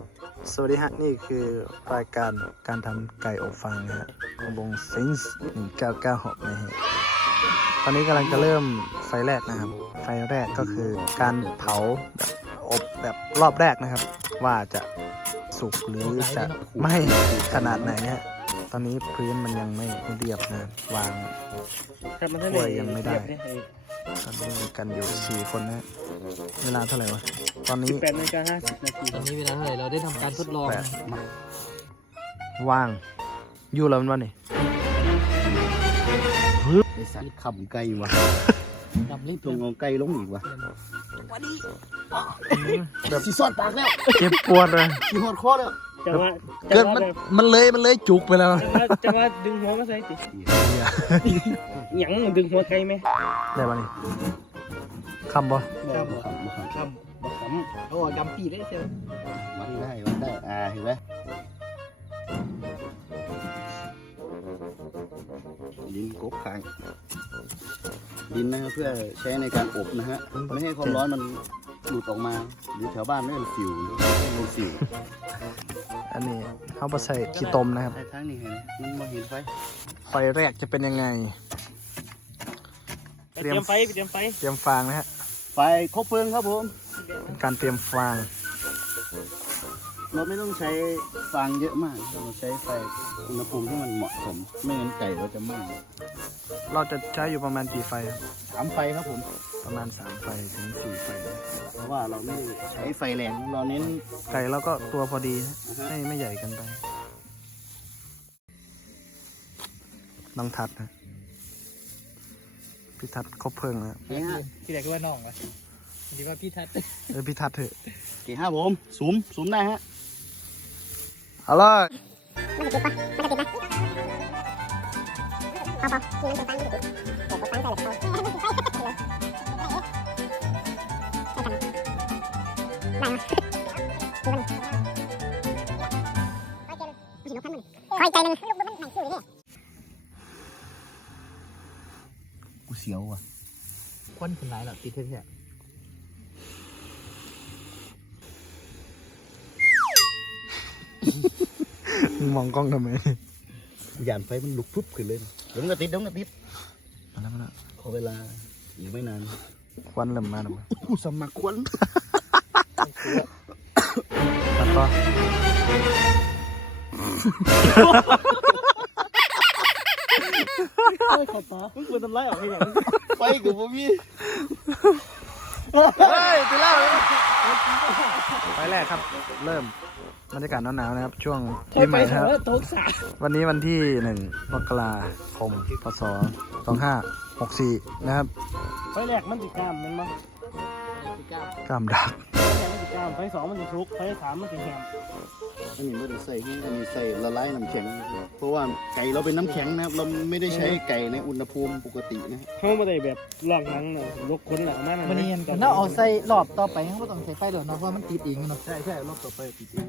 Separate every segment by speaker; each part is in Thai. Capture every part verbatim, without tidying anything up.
Speaker 1: สวัสดีฮะนี่คือรายการการทำไก่อบฟางนะฮะของวงซิงส์หนึ่งเก้าเก้าหกนะฮะตอนนี้กำลังจะเริ่มไฟแรกนะครับไฟแรกก็คือการเผาแบบอบแบบรอบแรกนะครับว่าจะสุกหรือจะไม่ขนาดไหนฮะตอนนี้พื้นมันยังไม่เรียบนะวางถ้วยยังไม่ได้ตอนนี้มีกันอยู่สี่คนนะเวลาเท่าไหร่วะตอนนี้
Speaker 2: แปดนาฬิกาห้าสิบนาที
Speaker 3: ตอนนี้เวลาเท่าไหร่เราได้ทำการทดลอง
Speaker 1: ว่างอยู่แล้วมันวะนี่
Speaker 4: ไอสัตว์ขับไก่วะ
Speaker 3: ดำรีบ
Speaker 4: ตรงเอาไก่ลงอีกวะ
Speaker 3: วันนี้
Speaker 4: แบบสีซอดปากแล้ว
Speaker 1: เจ็บปวดเลย
Speaker 4: สีหอดคอแล้ว
Speaker 2: จะว่า
Speaker 1: เกิดมันมันเลยมันเลยจุกไปแล้ว
Speaker 2: จะว่าจะว่าดึงหัวมาใส่ติหยังดึงหัวไก่ไหม
Speaker 1: ได้ปะนี่คำบ่
Speaker 4: ครับครับครับ
Speaker 3: คำบอกคำเขาบอกดำปีได้เชียว
Speaker 4: วัดได้วัดได้อ่าเห็นไหมดินกบคางดินนะครับเพื่อใช้ในการอบนะฮะไม่ให้ความร้อนมันหลุดออกมาหรือแถวบ้านไม่เป็นสิวเป็นสิว
Speaker 1: อันนี้เขาไปใส่ขี้ตมนะครับ
Speaker 4: ไอ้ทางนี้เห็นไหมมันมาเห็นไฟ
Speaker 1: ไฟแรกจะเป็นยังไง
Speaker 2: เตรียมไฟเตรียมไฟ
Speaker 1: เตรียมฟางนะฮะ
Speaker 4: ไฟครบเพลิงครับผม
Speaker 1: เป็นการเตรียมฟาง
Speaker 4: เราไม่ต้องใช้ฟางเยอะมากเราใช้ไฟอุณหภูมิที่มันเหมาะสมไม่งั้นไก่เราจะไหม้
Speaker 1: เราจะใช้อยู่ประมาณกี่ไฟครับ
Speaker 4: สามไฟครับผม
Speaker 1: ประมาณสามไฟถึงสี่ไฟ
Speaker 4: เพราะว่าเราไม่ได้ใช้ไฟแรงเราเน้น
Speaker 1: ไก่เราก็ตัวพอดีนะไม่ไม่ใหญ่เกันไปน้องทัดนะพี่ทัดครบเพลิงแล้ว
Speaker 4: เกียร์ห้า
Speaker 3: ที่ไหนก็ว่าน้องวะดีว่าพี่ทัศน์
Speaker 1: เออพี่ทัดเถอะ
Speaker 4: เกียร์ห้าผมสูมสูมได้ฮะ
Speaker 1: เอาเลย
Speaker 5: มันจะติดปะมันจะติดปะเอาปะนี่มันจะตั้งไม่ติดเดี๋ยวตั้งใจเลยเขาได้ไหมคอยใจหนึ่งลูกมันหนังคิวเลย
Speaker 4: กูเสียวว่ะ
Speaker 3: ควันขึ้นหลายหรอติดเท่ๆ
Speaker 1: มึงมองกล้องทำไม
Speaker 4: ยานไฟมันลุกปุ๊บขึ้นเลยเดี๋ยวมันก็ติดเดี๋ยวมันก็ติด
Speaker 1: มาแล้วมาแล้ว
Speaker 4: ขอเวลาอีกไม่นาน
Speaker 1: ควันเริ่มมาแล้ว
Speaker 4: กูสมัครควัน
Speaker 1: ตัดต่อ
Speaker 2: ไม่ขอบตามึงควรทำไรออกให้แบบ
Speaker 4: ไฟกับผมพี่
Speaker 1: เฮ้ยตีแล้วไฟแรกครับ เริ่มบรรยากาศหนาวๆนะครับ ช่วงปีใหม่นะครับ
Speaker 2: โต๊ะสา
Speaker 1: วันนี้วันที่หนึ่งมกราคมพศสองห้าหกสี่นะครับ
Speaker 2: ไฟแรกมันติดกล้ามมันมั้ง
Speaker 1: กล้ามดัก
Speaker 2: ไฟแรกมันติดกล้ามไฟสองมันติดทุกไฟสามมันติดแหม
Speaker 4: อันนี้ไม่ได้ใส่ที่อันนี้ใส่ละลายน้ำแข็งเพราะว่าไก่เราเป็นน้ำแข็งนะครับเราไม่ได้ใช้ไก่ในอุณหภูมิปกตินะ
Speaker 2: เขาไม่ได้แบบลอกหนังเนาะยกคนหลังมา
Speaker 3: วันนี้มันน่าเอาใส่รอบต่อไปเขาก็ต้องใส่ไฟหรอกเนาะเพราะมันติดเองเนาะ
Speaker 4: ใช่ใช่รอบต่อไปติดเอง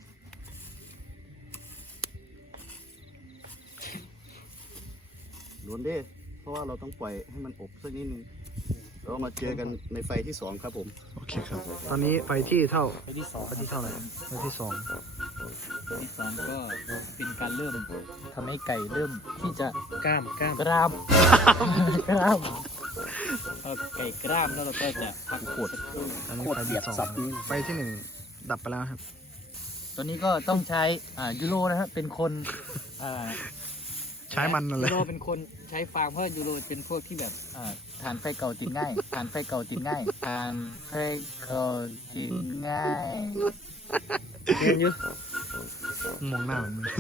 Speaker 4: ล้วนเด้เพราะว่าเราต้องปล่อยให้มันอบสักนิดนึงเรามาเจอกันในไฟที่สองครับผม
Speaker 1: โอเคครับ ตอนนี้ไฟที่เท่า
Speaker 3: ไฟที่สอง
Speaker 1: ไฟที่เท่าไหร่ไฟที่สอง
Speaker 3: ไฟที่สองก็เป็นการเริ่มทำให้ไก่เริ่มที่จะ
Speaker 2: กล้ามกล้าม
Speaker 3: กรามกรามพอไก่กรามแล้วเราก็จะพักขวด
Speaker 1: อันนี้ไฟที่สองไฟที่หนึ่งดับไปแล้วครับ
Speaker 3: ตอนนี้ก็ต้องใช้อ่ายูโรนะครับเป็นคนอ่า
Speaker 1: ใช้มันนั่นเลย
Speaker 3: ยูโรเป็นคนใช้ฟางเพราะยูโรเป็นพวกที่แบบอ่าทานไฟเก่าติดง่ายทานไฟเก่าติดง่ายทานไฟเก่าติดง่าย
Speaker 2: เรียนอยู่
Speaker 1: มองหน้าเหมือนมึง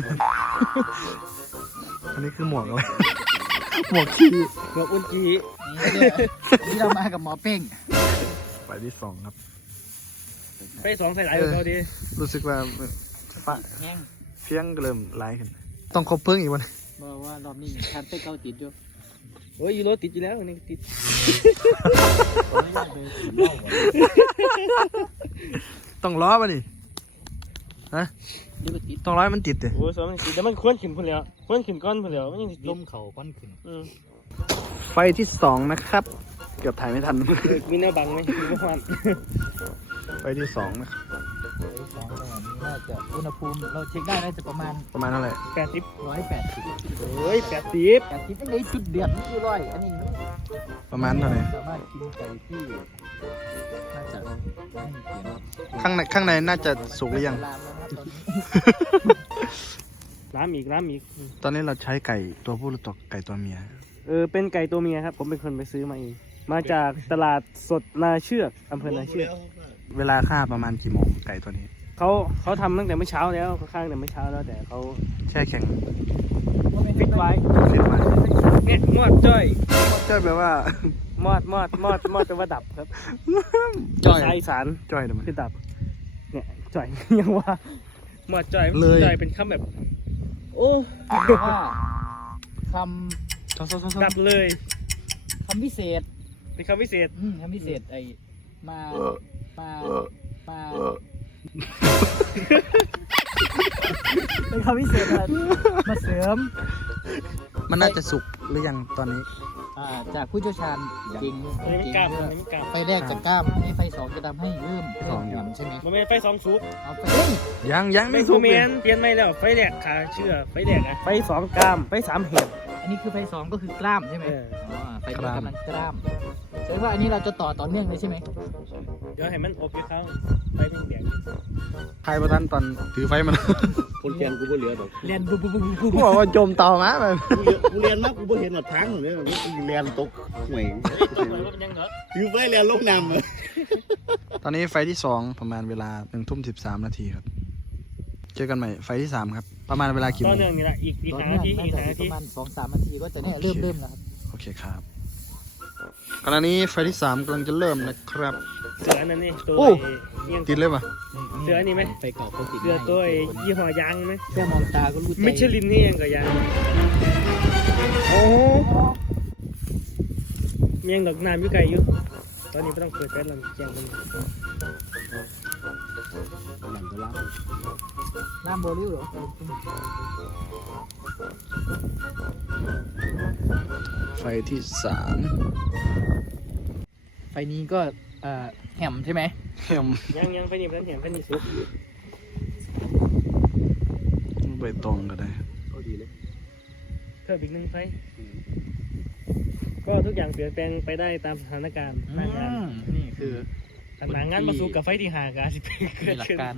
Speaker 1: อันนี้คือหมวกอะไร หมวกขี้
Speaker 2: หมวกอุนจี
Speaker 3: นี่เดี๋ยวนี่เรามากับหมอเป้ง
Speaker 1: ไฟที่สองครับ
Speaker 2: ไฟสองใส่หลายกว่าเขาดี
Speaker 1: รู้สึกว่าปะ
Speaker 3: แห้ง
Speaker 1: เฟี้ยงเริ่มไล่ขึ้น ต้องครบเพิ่งอีกวัน
Speaker 3: บอกว่ารอบนี้ทานไฟเก่าติดอยู่
Speaker 2: โอ้ยยูโรติดอยู่แล้วนี่ติด
Speaker 3: ขออนุญาตเลยสีเล่าไว้
Speaker 1: ต้องล้อป่ะนี่ฮะ
Speaker 3: ดูไปติด
Speaker 1: ต้องล้อให้มันติดเลย
Speaker 2: โอ้ยสองมันติดแต่มันควรขึ้นพุ่นแล้วควรขึ้นก้อนพุ่นแล้วมันยังติด
Speaker 3: ลมเขาควันขึ้น
Speaker 2: อืม
Speaker 1: ไฟที่สองนะครับ เกือบถ่ายไม่ทัน
Speaker 2: มีหน้าบังไหมมีหน้าควัน
Speaker 1: ไฟที่สองนะครับ
Speaker 3: สองจังหวะนี้น่าจะอุณหภูมิเราเช็คได้น่าจะประมาณ
Speaker 1: ประมาณเท่าไหร่
Speaker 2: แปดสิบ
Speaker 3: ร้อยแปดสิบ
Speaker 2: เฮ้ยแปดสิบ
Speaker 3: แปดสิบเป็นไงจุดเดือดนี่คือร้อยอันนี้
Speaker 1: ประมาณเท่าไหร่
Speaker 3: สามารถกินไก่ที่น่าจะไม่เขียน
Speaker 1: ข้างในข้างในน่าจะสุกหรือยัง
Speaker 3: ลามแล้วนะครับตอนนี้
Speaker 2: ล้ำอีกล้ำอีก
Speaker 1: ตอนนี้เราใช้ไก่ตัวผู้หรือตัวไก่ตัวเมีย
Speaker 2: เออเป็นไก่ตัวเมียครับผมเป็นคนไปซื้อมาเองมาจากตลาดสดนาเชือกอำเภอนาเชือก
Speaker 1: เวลาฆ่าประมาณกี่โมงไก่ตัวนี้
Speaker 2: เขาเขาทำตั้งแต่เมื่อเช้าแล้วเขาข้างแต่เมื่อเช้าแล้วแต่เขา
Speaker 1: แช่แข็ง
Speaker 2: ฟิตไว้
Speaker 1: ฟิตไว้
Speaker 2: เนี่ยมอดจ้อย
Speaker 1: จ้อยแปลว่า
Speaker 2: มอดมอดมอดมอดแปลว่าดับครับ
Speaker 1: จ้อย
Speaker 2: ภาษาอีสาน
Speaker 1: จ้อยทำไม
Speaker 2: คือดับเนี่ยจ่อย ยังว่ามอดจ่อย
Speaker 1: เลย
Speaker 2: จ่อยเป็นคำแบบ โอ้
Speaker 3: ว่าค
Speaker 1: ซ้อซ้อซ้อซ้อ
Speaker 2: ดับเลย
Speaker 3: ำคำพิเศษ
Speaker 2: เป็นคำพิเศษ
Speaker 3: อืมคำพิเศษไอ้มามามาเป็นคำพิเศษอะไรมาเสริม
Speaker 1: มันน่าจะสุกหรือยังตอนนี้
Speaker 3: อ่าจากผู้เชี่ยวชาญจริง
Speaker 2: อันนี้ไม่กล้ามอันนี้ไม่กล้าม
Speaker 3: ไฟแรกจะกล้ามอันนี้ไฟสองจะทำให้เริ่มเริ่มหย่อนใช่ไหม
Speaker 2: มันไม่ไฟสองซุป
Speaker 3: เอาไปเฮ้ย
Speaker 1: ยังยัง
Speaker 2: ไม่
Speaker 1: ไม่
Speaker 2: ซู
Speaker 1: สุก
Speaker 2: เม
Speaker 1: เลย
Speaker 2: นเปลี่ยนไม่แล้วไฟแรกขาเชื่อไฟแรกอะไฟสองกล้ามไฟสามเห็บ
Speaker 3: อันนี้คือไฟสองก็คือกล้ามใช่ไหม
Speaker 2: เออ
Speaker 3: อ๋อไฟแรกกำลังกล้ามแสดงว่าอันนี้เราจะต่อต่อเนื่องเลยใช่ไหม
Speaker 2: เดี๋ยวให้มันอบอยู่เขาไฟเป็นแดง
Speaker 1: ใครประทันตอนถือไฟมัน
Speaker 4: คนแกนกูบ่เหลือดอก
Speaker 3: เรียนปุ๊บปุ๊บปุ๊บปุ๊บ
Speaker 1: กูบอกว่าจมเตามาแบบ
Speaker 4: กูเรียนกูเรียนมากูบ่เห็นหลักทางเลยกูเรียนตกห่วย
Speaker 2: ต้องเหมือนว่าเป็นยังเหรอ
Speaker 4: อยู่ไปเรียนลงน้ำเลย
Speaker 1: ตอนนี้ไฟที่สองประมาณเวลาหนึ่งทุ่มสิบสามนาทีครับ เจอกันใหม่ไฟที่สามครับ ประมาณเวลากี่
Speaker 2: ต่
Speaker 1: โม
Speaker 2: อง เนื่องนี่แหละอีกอีก
Speaker 3: ต่อ
Speaker 2: หา
Speaker 3: เนื่อ
Speaker 2: นาที
Speaker 3: น่า
Speaker 2: อีก
Speaker 3: จะ
Speaker 2: หานา
Speaker 3: ป
Speaker 2: ที
Speaker 3: ระมาณสองสามนาทีก็จะเนี่ยเริ่มเริ่มแล้วครับ
Speaker 1: โอเคครับขณะนี้ไฟที่สามกำลังจะเริ่มนะครับ
Speaker 2: เสือนั่นนี่ตัว
Speaker 1: โอ้
Speaker 2: เอียง
Speaker 1: ติดเลยปะ
Speaker 2: เสือนี่ไหม
Speaker 3: ไฟเก่าเขาติด
Speaker 2: เสือตัวไอ้ยี่ห้อยางไหม
Speaker 3: แค่มองตาก็รู้ใจ
Speaker 2: มิชลินนี่ยังกับยางโอ้โหมียังดอกน้ำอยู่ไกลอยู่ตอนนี้ไม่ต้องเปิดแฟลชแล้วแจ้งมัน
Speaker 4: หลังตัวล่าง
Speaker 3: น้ำโบลิ่วเหรอ
Speaker 1: ไฟที่สาม
Speaker 3: ไฟนี้ก็เอ่อแหมใช่ไหม
Speaker 1: เข้ม
Speaker 2: ยังยังไปนี่ไปนั่นเห็นไปนี่สุด
Speaker 1: ใบตองก็ได้
Speaker 4: ก็ดีเลย
Speaker 2: เพิ่มอีกหนึ่งไฟก็ทุกอย่างเปลี่ยนแปลงไปได้ตามสถานการณ์หน้างาน
Speaker 3: นี่คือ
Speaker 2: ถ้าหนางานมาสู้กับไฟที่หากอาจจะเกิ
Speaker 3: มี
Speaker 2: ด
Speaker 3: หลัก
Speaker 2: ขึ้น
Speaker 3: การ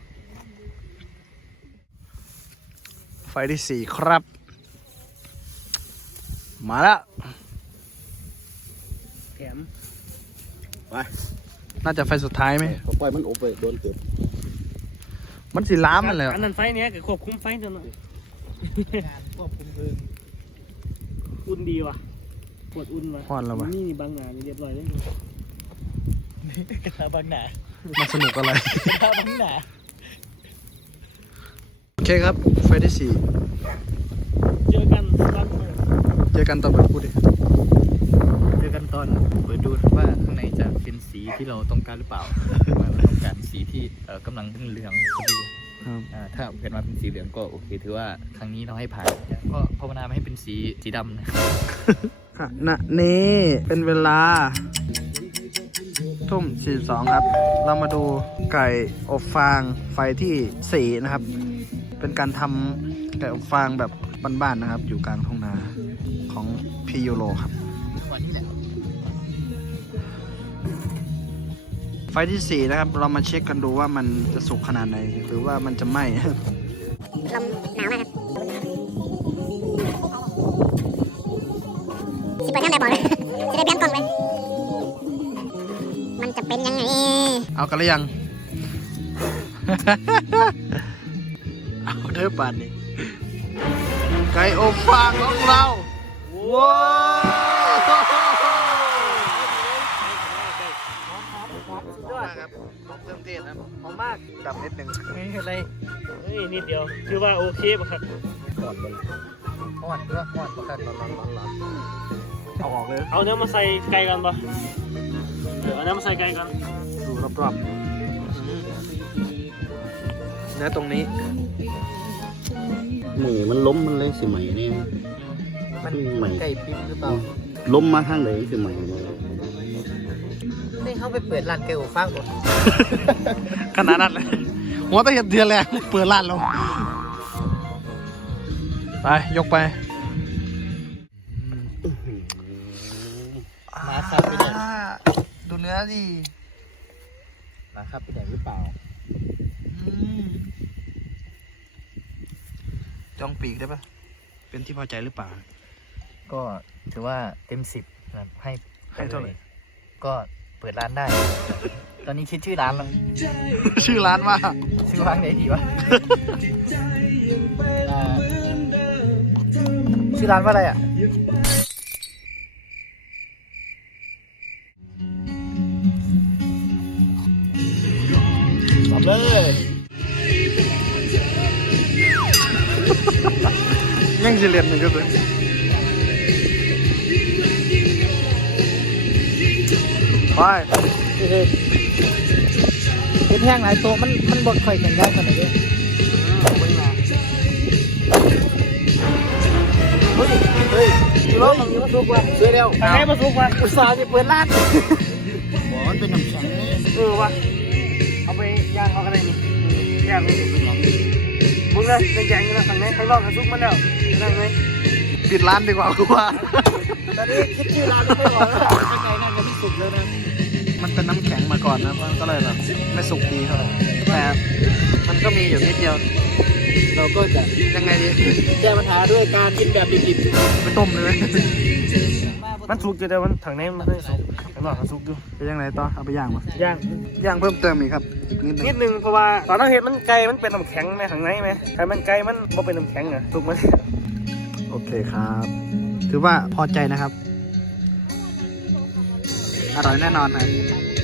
Speaker 1: ไฟที่สี่ครับ มาแล้ว
Speaker 2: แถม
Speaker 4: ไป
Speaker 1: น่าจะไฟสุดท้ายไหม
Speaker 4: เขาปล่อยมันอบไปโดนเก็บ
Speaker 1: มันสีล้ามมันเลย
Speaker 2: อันนั้นไฟเนี้ยก็ควบคุมไฟตัวหน่อย
Speaker 3: การควบคุมเพลิง
Speaker 2: อุ่นดีว่ะปวดอุ่นว่ะ
Speaker 1: พอนแล้ววะ
Speaker 2: นี่นี่บางงานเรียบร้อยเลย
Speaker 3: กระทะบางหนา
Speaker 1: มันสนุกอะไร
Speaker 3: กระทะบางหนา
Speaker 1: โอเคครับ ไฟที่สี่
Speaker 2: เจอกันตอนเปิด
Speaker 1: เจอกันตอนเปิดพูดดิ
Speaker 3: เจอกันตอนเปิดดูว่าข้างในจะเป็นสีที่เราต้องการหรือเปล่า ว่าเราต้องการสีที่เอ่อกำลังเหลืองพอดี
Speaker 1: ครับ
Speaker 3: อ่าถ้าเกิดมาเป็นสีเหลืองก็โอเคถือว่าครั้งนี้เราให้ผ่านก็ภาวนาไม่ให้เป็นสีสีดำนะ
Speaker 1: ขณะนี้เป็นเวลา ทุ่มสี่สิบสองครับ เรามาดูไก่อบฟางไฟที่สี่นะครับ เป็นการทำไก่อบฟางแบบบ้านๆนะครับ อยู่กลางทุ่งนาของพี่ยูโรครับ
Speaker 3: วันนี้แหละ
Speaker 1: ไฟที่สี่นะครับ เรามาเช็คกันดูว่ามันจะสุกขนาดไหน หรือว่ามันจะไหม้
Speaker 5: ลมหนาวมากครับสิเปิดทำแบบบอกเลยจะได้เปลี่ยนกล่องเลย มันจะเป็นยังไง
Speaker 1: เอากันหรือยัง เอาเด้อป่านนี้ ไก่อบฟางของเรา ว้าวครับเครื่องเทศนะ
Speaker 2: หอมมาก
Speaker 1: ดำนิดนึง
Speaker 3: ไม่เป็นไร
Speaker 2: เฮ้ยนิดเดียวคือว่าโอเคป่ะครับ
Speaker 3: หอดด้วยหอดประกันร้อนร้อนร้อนร้อน
Speaker 1: เอาออกเลย
Speaker 2: เอาเนื้อมาใส่ไก่กันป่ะเดี๋ยวเอาเนื้อมาใส่ไก่กัน
Speaker 1: ดูรอบๆเนื้อตรงนี้
Speaker 4: มือมันล้มมันเลยสิใหม่นี่
Speaker 3: มัน
Speaker 4: ใหม่
Speaker 3: ไก่ปิ้งหรือเปล่า
Speaker 4: ล้มมาทางไหนสิใหม่เลย
Speaker 3: นี่เขาไปเปิดร้านไก่อบฟางหมด
Speaker 1: ขนาดนั้นเลยหัวตะเห็ดเดือนแรกเปิดร้านแล้วไปยกไป
Speaker 3: มาครับไปไหน
Speaker 1: ดูเนื้อดิ
Speaker 3: มาครับไปไหนหรือเปล่า
Speaker 1: จ้องปีกได้ปะเป็นที่พอใจหรือเปล่า
Speaker 3: ก็ถือว่าเต็มสิบนะครับให้
Speaker 1: ให้เท่าไหร่
Speaker 3: ก็เปิดร้านได้ ตอนนี้คิดชื่อร้านแล้ว
Speaker 1: ชื่อร้านว่า
Speaker 3: ชื่อร้านไหนดีวะ อ่าชื่อร้านว่าอะไรอ่ะ
Speaker 1: สับเลย ยังสิเรียนหนึ่งก็เลยไป
Speaker 3: เป็นแห้งหลายโต๊ะมันมันบดไข่กันได้ขนาดนี้เฮ้ยเฮ้ยกิโลของนี้มาสุกว่ะสวยเร็ว
Speaker 2: ทางไหนมาสุกวะ
Speaker 3: อุตส่าห์จะเปิดร้าน
Speaker 4: บอกมันเป็นน้ำแข็งนี่
Speaker 2: เออวะเอาไปย่างเอาอะไรนี่ย่างมันสุกหรอมึงนะแดงๆนี่นะทางไหนข้างนอกก็สุกมันแล้วทางไหน
Speaker 1: ปิดร้านดีกว่ากูว่า
Speaker 3: ตอนนี้คิดชื่อร้านไม่ออกแล้วข้างในน่าจะไม่สุกแล้วนะ
Speaker 1: มันเป็นน้ำแข็งมาก่อนนะมันก็เลยแบบไม่สุกดีเท่าไหร่แต่มันก็มีอยู่นิดเดียว
Speaker 3: เราก็จะ
Speaker 1: ยังไงดี
Speaker 3: แก้ปัญหาด้วยการกินแบบดิบ
Speaker 1: ไปต้มเลย
Speaker 3: ๆ
Speaker 2: มันสุกอยู่แต่มันทางไหนมันไม่สุกข้างนอกก็สุกอยู่
Speaker 1: ไปยังไงต่อเอาไปย่างมา
Speaker 2: ย่าง
Speaker 1: ย่างเพิ่มเติมอีกครับอีกนิดนึง
Speaker 2: นิดนึงเพราะว่าตอนนั้นเห็ดมันไก่มันเป็นน้ำแข็งไหมข้างในไหมไก่มันไก่มันบ่เป็นน้ำแข็งอ่ะสุกมัน
Speaker 1: โอเคครับ ถือว่าพอใจนะครับ อร่อยแน่นอนครับ